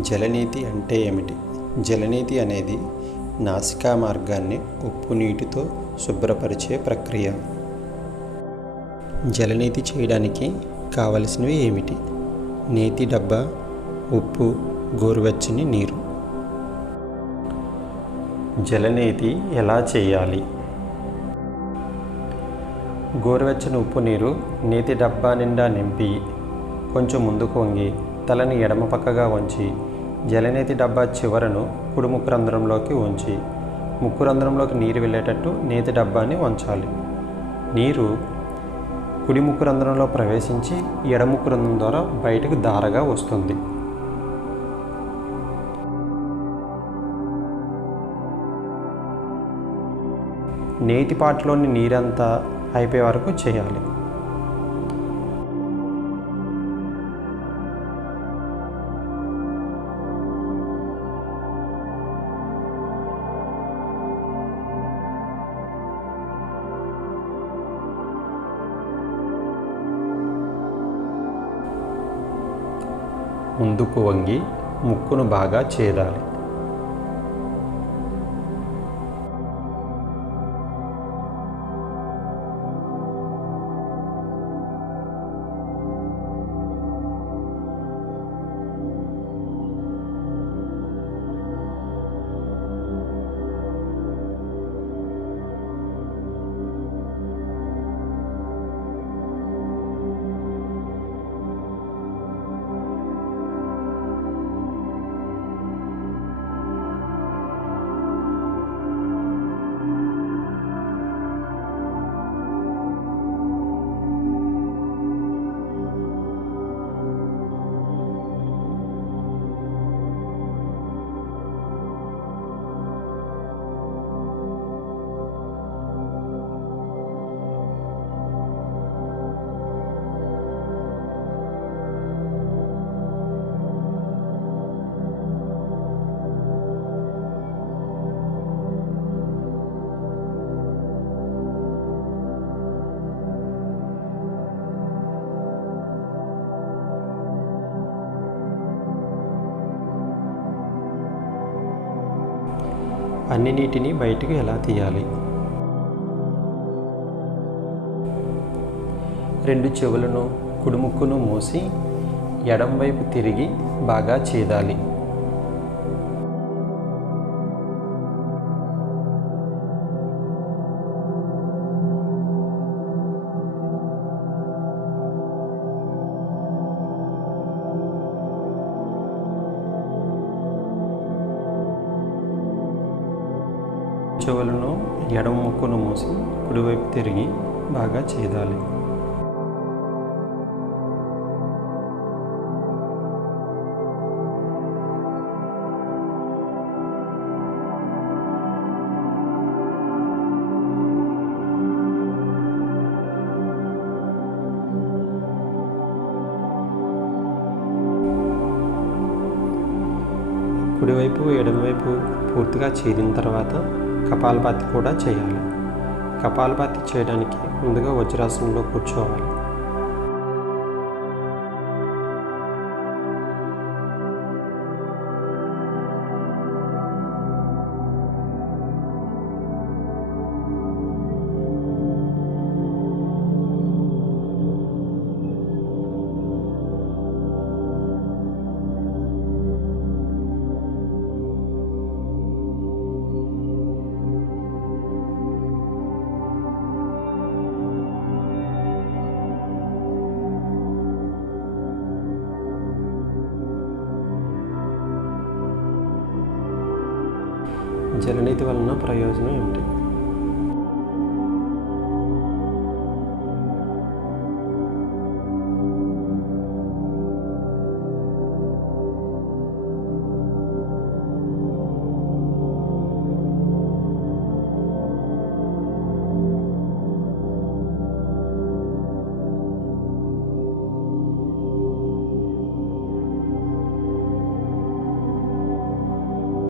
జలనేతి అంటే ఏమిటి? జలనేతి అనేది నాసికా మార్గాన్ని ఉప్పు నీటితో శుభ్రపరిచే ప్రక్రియ. జలనేతి చేయడానికి కావలసినవి ఏమిటి? నేతి డబ్బా, ఉప్పు, గోరువెచ్చని నీరు. జలనేతి ఎలా చేయాలి? గోరువెచ్చని ఉప్పు నీరు నేతి డబ్బా నిండా నింపి కొంచెం ముందుకు వంగి తలని ఎడమ పక్కగా ఉంచి జలనేతి డబ్బా చివరను కుడి ముక్కు రంధ్రంలోకి ఉంచి ముక్కు రంధ్రంలోకి నీరు వెళ్ళేటట్టు నేతి డబ్బాని ఉంచాలి. నీరు కుడి ముక్కు రంధ్రంలో ప్రవేశించి ఎడముక్కు రంధ్రం ద్వారా బయటకు ధారగా వస్తుంది. నేతి పాటలోని నీరంతా అయిపోయే వరకు చేయాలి. ముందుకు వంగి ముక్కును బాగా చేదాలి. అన్ని నీటిని బయటకు ఎలా తీయాలి? రెండు చెవులను కుడి ముక్కును మూసి ఎడం వైపు తిరిగి బాగా చేదాలి. చెవులను ఎడమ ముక్కును మూసి కుడివైపు తిరిగి బాగా చేదాలి. కుడివైపు ఎడమవైపు పూర్తిగా చేదిన తర్వాత కపాలభాతి కూడా చేయాలి. కపాలభాతి చేయడానికి ముందుగా వజ్రాసనంలో కూర్చోవాలి. జలనేతి వలన ప్రయోజనం ఏమిటి?